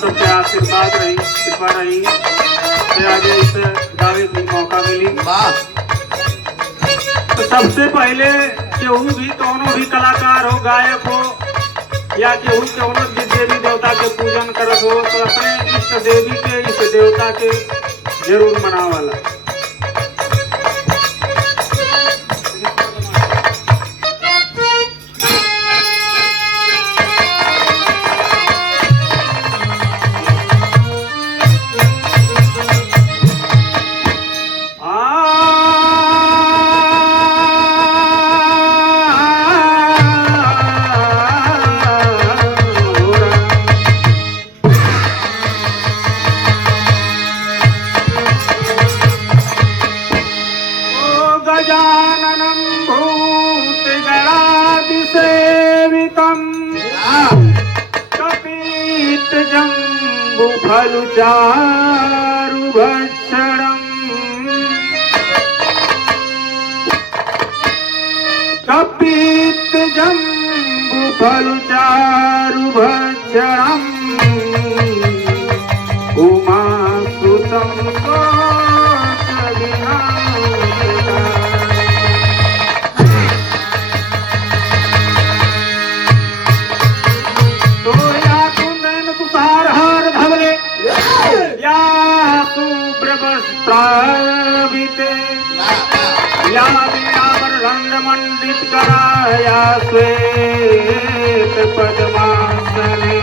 सबके आशीर्वाद रही, कृपा रही कि आज इस गावे की मौका मिली। तो सबसे पहले केहू भी कौनो भी कलाकार हो, गायक हो या केहू कौनो देवी देवता के पूजन करत हो तो अपने इष्ट देवी के, इष्ट देवता के जरूर मनावाला। गजाननं भूतगणादिसेवितं कपित्थजम्बुफलचारुभक्षणम् कपित्थजम्बुफलचारुभक्षणम् उमासुतं या मंडित कराया श्वेत पद्मासने